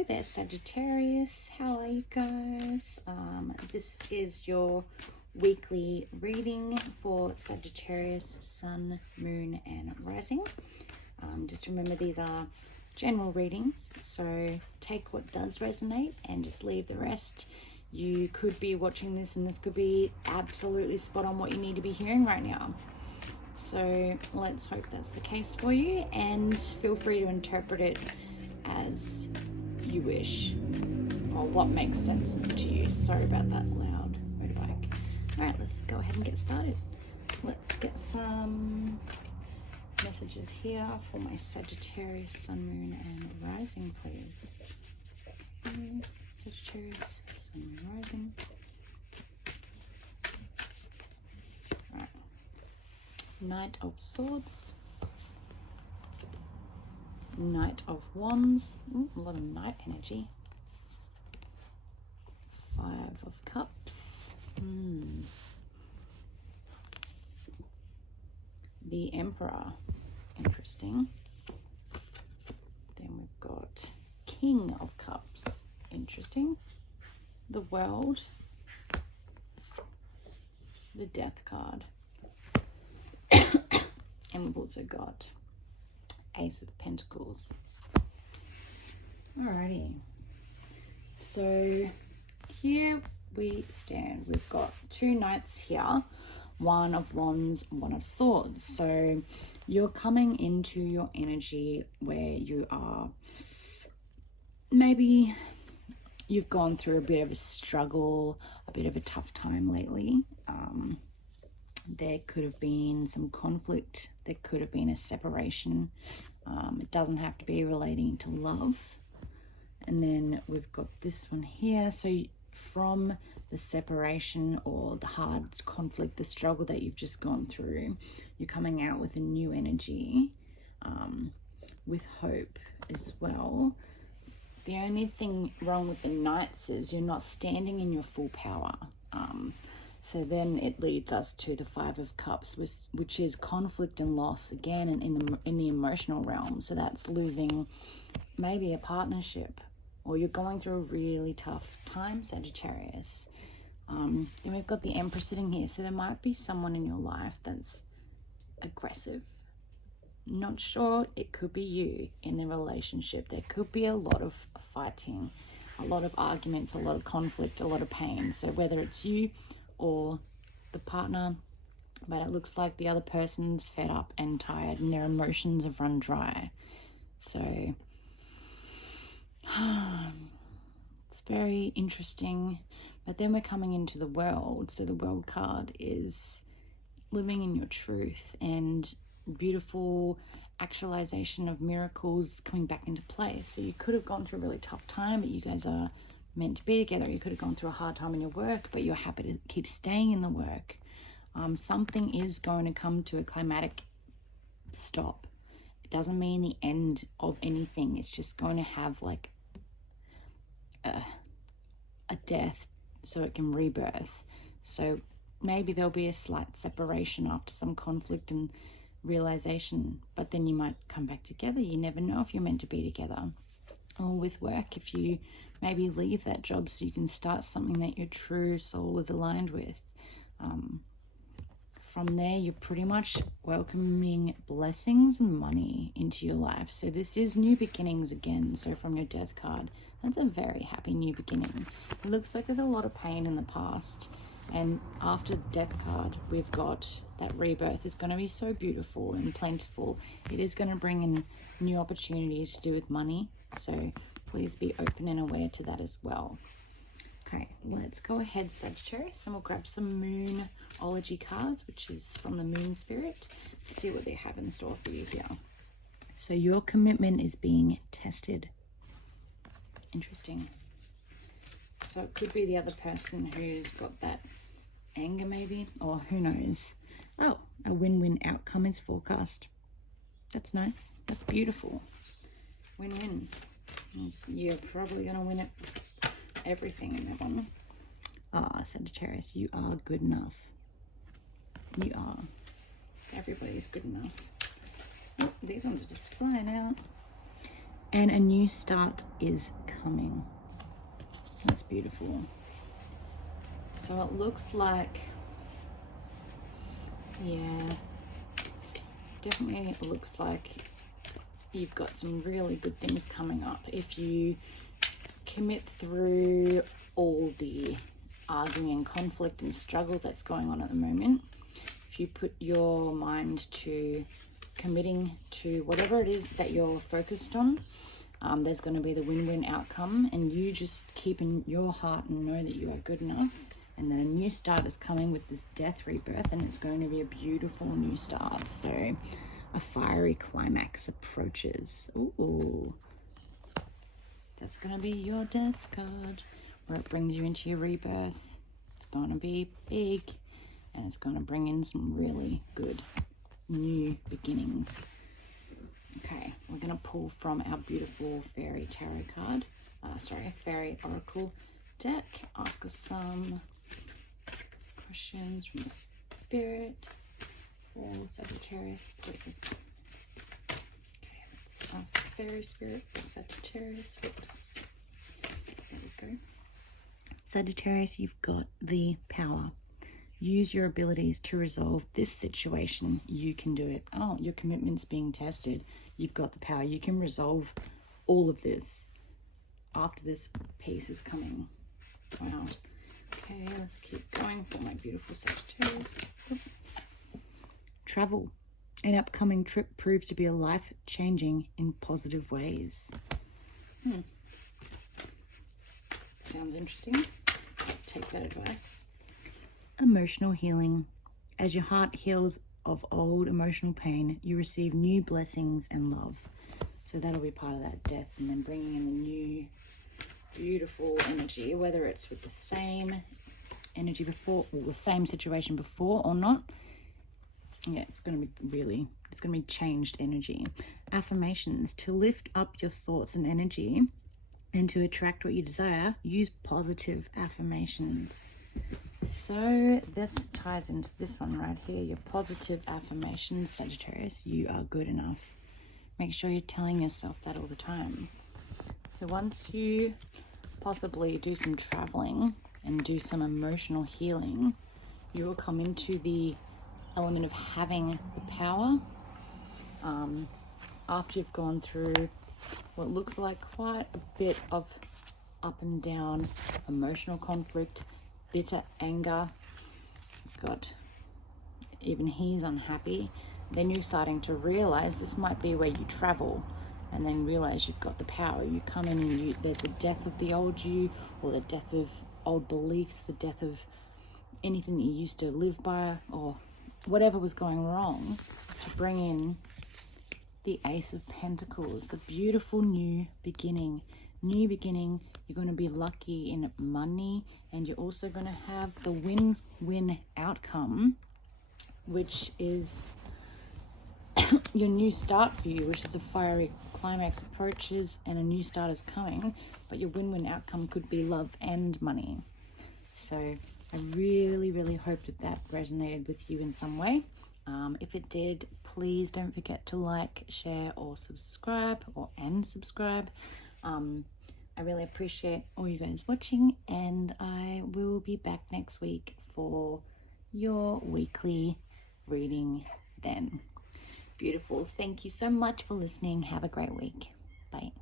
Hello there, Sagittarius. How are you guys? This is your weekly reading for Sagittarius, Sun, Moon, and Rising. Just remember these are general readings, so take what does resonate and just leave the rest. You could be watching this and this could be absolutely spot on what you need to be hearing right now. So let's hope that's the case for you, and feel free to interpret it as you wish, or what makes sense to you. Sorry about that loud motorbike. All right, let's go ahead and get started. Let's get some messages here for my Sagittarius, Sun, Moon, and Rising, please. Sagittarius, Sun, Moon, Rising. All right. Knight of Swords. Knight of Wands. Ooh, a lot of Knight energy. Five of Cups. The Emperor. Interesting. Then we've got King of Cups. Interesting. The World. The Death card. And we've also got Ace of Pentacles. Alrighty. So here we stand. We've got two knights here. One of Wands, one of Swords. So you're coming into your energy where you are, maybe you've gone through a bit of a struggle, a bit of a tough time lately. There could have been some conflict. There could have been a separation. It doesn't have to be relating to love. And then we've got this one here. So from the separation or the hard conflict, the struggle that you've just gone through, you're coming out with a new energy, with hope as well. The only thing wrong with the Knights is you're not standing in your full power. So then it leads us to the Five of Cups, which is conflict and loss again, and in the emotional realm. So that's losing maybe a partnership, or you're going through a really tough time, Sagittarius. Then we've got the Emperor sitting here. So there might be someone in your life that's aggressive. Not sure, it could be you in the relationship. There could be a lot of fighting, a lot of arguments, a lot of conflict, a lot of pain. So whether it's you or the partner, but it looks like the other person's fed up and tired and their emotions have run dry. So it's very interesting. But then we're coming into the World. So the World card is living in your truth and beautiful actualization of miracles coming back into play. So you could have gone through a really tough time, but you guys are meant to be together. You could have gone through a hard time in your work, but you're happy to keep staying in the work. Something is going to come to a climatic stop. It doesn't mean the end of anything. It's just going to have like a death so it can rebirth. So maybe there'll be a slight separation after some conflict and realization, but then you might come back together. You never know if you're meant to be together. Or with work, if you maybe leave that job so you can start something that your true soul is aligned with. From there, you're pretty much welcoming blessings and money into your life. So this is new beginnings again. So from your Death card, that's a very happy new beginning. It looks like there's a lot of pain in the past. And after the Death card, we've got that rebirth is going to be so beautiful and plentiful. It is going to bring in new opportunities to do with money. So please be open and aware to that as well. Okay, let's go ahead, Sagittarius, and we'll grab some Moonology cards, which is from the Moon Spirit. See what they have in store for you here. So your commitment is being tested. Interesting. So it could be the other person who's got that anger maybe, or who knows. Oh, a win-win outcome is forecast. That's nice. That's beautiful. Win-win. You're probably going to win it. Everything in that one. Sagittarius, you are good enough. You are. Everybody's good enough. Oh, these ones are just flying out. And a new start is coming. That's beautiful. So it looks like, yeah, definitely it looks like you've got some really good things coming up. If you commit through all the arguing and conflict and struggle that's going on at the moment, if you put your mind to committing to whatever it is that you're focused on, there's going to be the win-win outcome, and you just keep in your heart and know that you are good enough, and then a new start is coming with this death rebirth, and it's going to be a beautiful new start. So a fiery climax approaches. Ooh, that's going to be your death card, where it brings you into your rebirth. It's going to be big, and it's going to bring in some really good new beginnings. Okay, we're going to pull from our beautiful fairy tarot card, fairy oracle deck. Ask us some questions from the spirit for Sagittarius, please. Okay, let's ask the fairy spirit for Sagittarius. Oops. There we go. Sagittarius, you've got the power. Use your abilities to resolve this situation. You can do it. Oh, your commitment's being tested. You've got the power. You can resolve all of this after this piece is coming. Wow. Okay, let's keep going for my beautiful Sagittarius. Travel. An upcoming trip proves to be a life-changing in positive ways. Sounds interesting. I'll take that advice. Emotional healing. As your heart heals of old emotional pain, you receive new blessings and love. So that'll be part of that death, and then bringing in the new beautiful energy, whether it's with the same energy before or the same situation before or not. Yeah, it's going to be changed energy. Affirmations. To lift up your thoughts and energy and to attract what you desire, use positive affirmations. So this ties into this one right here, your positive affirmations, Sagittarius. You are good enough. Make sure you're telling yourself that all the time. So once you possibly do some traveling and do some emotional healing, you will come into the element of having the power. After you've gone through what looks like quite a bit of up and down emotional conflict, bitter anger, got even he's unhappy, then you're starting to realize this might be where you travel, and then realize you've got the power. You come in and there's a death of the old you, or the death of old beliefs, the death of anything that you used to live by, or whatever was going wrong, to bring in the Ace of Pentacles, the beautiful new beginning. New beginning. You're going to be lucky in money, and you're also going to have the win-win outcome, which is your new start for you, which is a fiery climax approaches and a new start is coming. But your win-win outcome could be love and money. So I really, really hope that resonated with you in some way. If it did, please don't forget to like, share, or subscribe, or unsubscribe. I really appreciate all you guys watching, and I will be back next week for your weekly reading then. Beautiful. Thank you so much for listening. Have a great week. Bye.